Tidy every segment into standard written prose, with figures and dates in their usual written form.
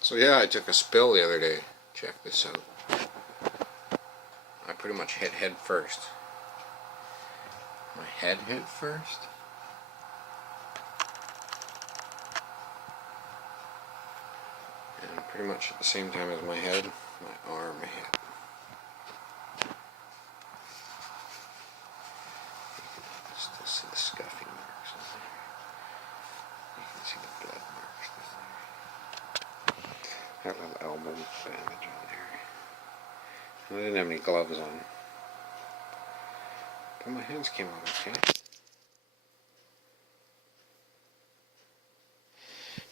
So yeah, I took a spill the other day. Check this out. I pretty much hit head first. My head hit first. And pretty much at the same time as my head, my arm hit. Still see the scuffy marks in there. You can see the blood marks there. That little elbow bandage on there. I didn't have any gloves on. But my hands came out okay.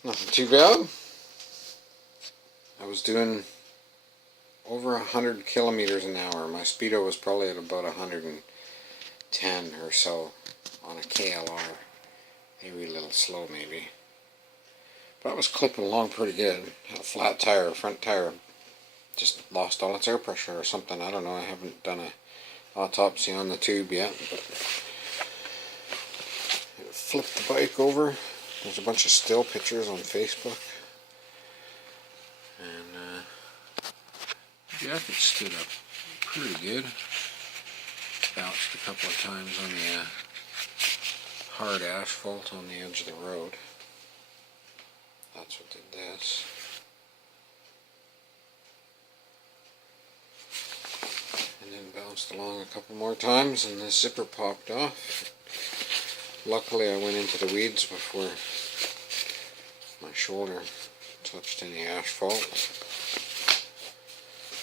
Nothing too bad. I was doing over 100 kilometers an hour. My speedo was probably at about 110 or so on a KLR. Maybe a little slow maybe. But I was clipping along pretty good. Had a flat tire, front tire just lost all its air pressure or something. I don't know. I haven't done a autopsy on the tube yet. But it flipped the bike over. There's a bunch of still pictures on Facebook. And the jacket stood up pretty good. Bounced a couple of times on the hard asphalt on the edge of the road. That's what did this. And then bounced along a couple more times and the zipper popped off. Luckily I went into the weeds before my shoulder touched any asphalt.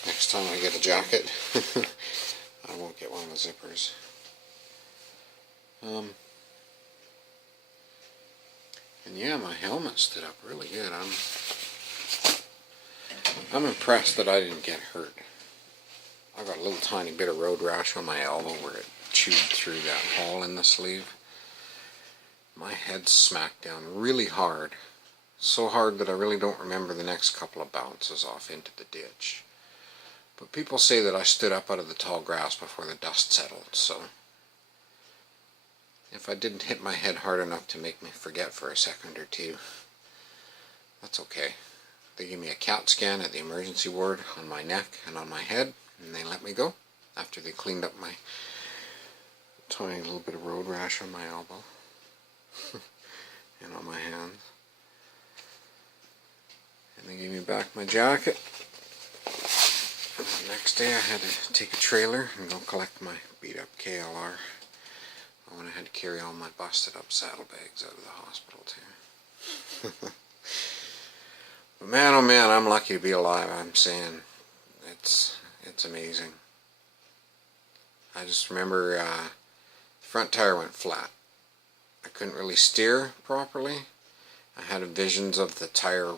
Next time I get a jacket, I won't get one of the zippers. And yeah, my helmet stood up really good. I'm impressed that I didn't get hurt. I got a little tiny bit of road rash on my elbow where it chewed through that hole in the sleeve. My head smacked down really hard. So hard that I really don't remember the next couple of bounces off into the ditch. But people say that I stood up out of the tall grass before the dust settled, so if I didn't hit my head hard enough to make me forget for a second or two, that's okay. They gave me a CAT scan at the emergency ward on my neck and on my head, and they let me go after they cleaned up my tiny little bit of road rash on my elbow and on my hands. And they gave me back my jacket. And the next day I had to take a trailer and go collect my beat up KLR. I went ahead to carry all my busted up saddlebags out of the hospital too. But man, oh man, I'm lucky to be alive. I'm saying it's amazing. I just remember the front tire went flat. I couldn't really steer properly. I had visions of the tire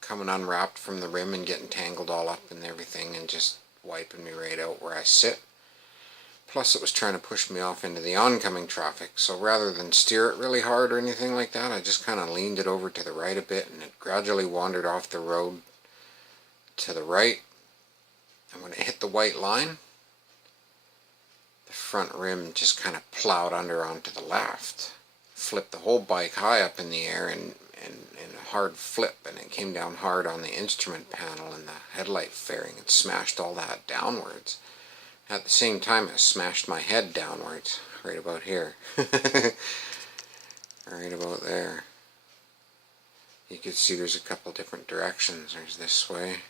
coming unwrapped from the rim and getting tangled all up and everything and just wiping me right out where I sit. Plus it was trying to push me off into the oncoming traffic, so rather than steer it really hard or anything like that, I just kind of leaned it over to the right a bit and it gradually wandered off the road to the right. And when it hit the white line, the front rim just kind of plowed under onto the left. Flipped the whole bike high up in the air and a hard flip, and it came down hard on the instrument panel and the headlight fairing and smashed all that downwards. At the same time it smashed my head downwards, right about here. Right about there. You can see there's a couple different directions. There's this way,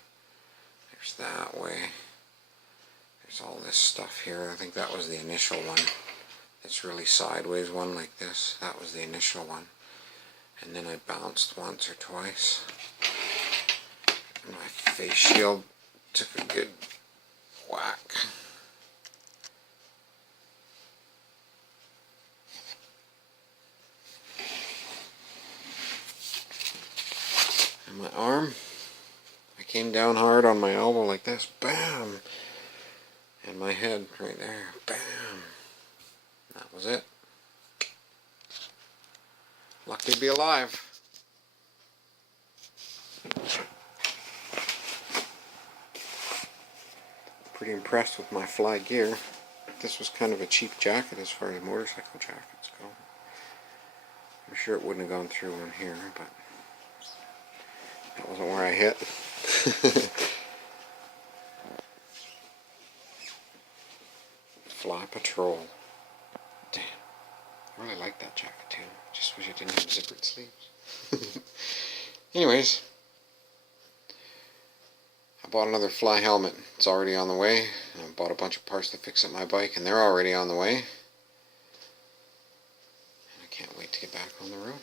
there's that way, there's all this stuff here. I think that was the initial one. It's really sideways one like this. That was the initial one. And then I bounced once or twice. And my face shield took a good whack. And my arm, I came down hard on my elbow like this. Bam! And my head right there. Bam! That was it. Lucky to be alive. Pretty impressed with my fly gear. This was kind of a cheap jacket as far as motorcycle jackets go. I'm sure it wouldn't have gone through on here, but that wasn't hit. Fly Patrol. Damn. I really like that jacket too. Just wish it didn't have zippered sleeves. Anyways, I bought another Fly helmet. It's already on the way. I bought a bunch of parts to fix up my bike, and they're already on the way. And I can't wait to get back on the road.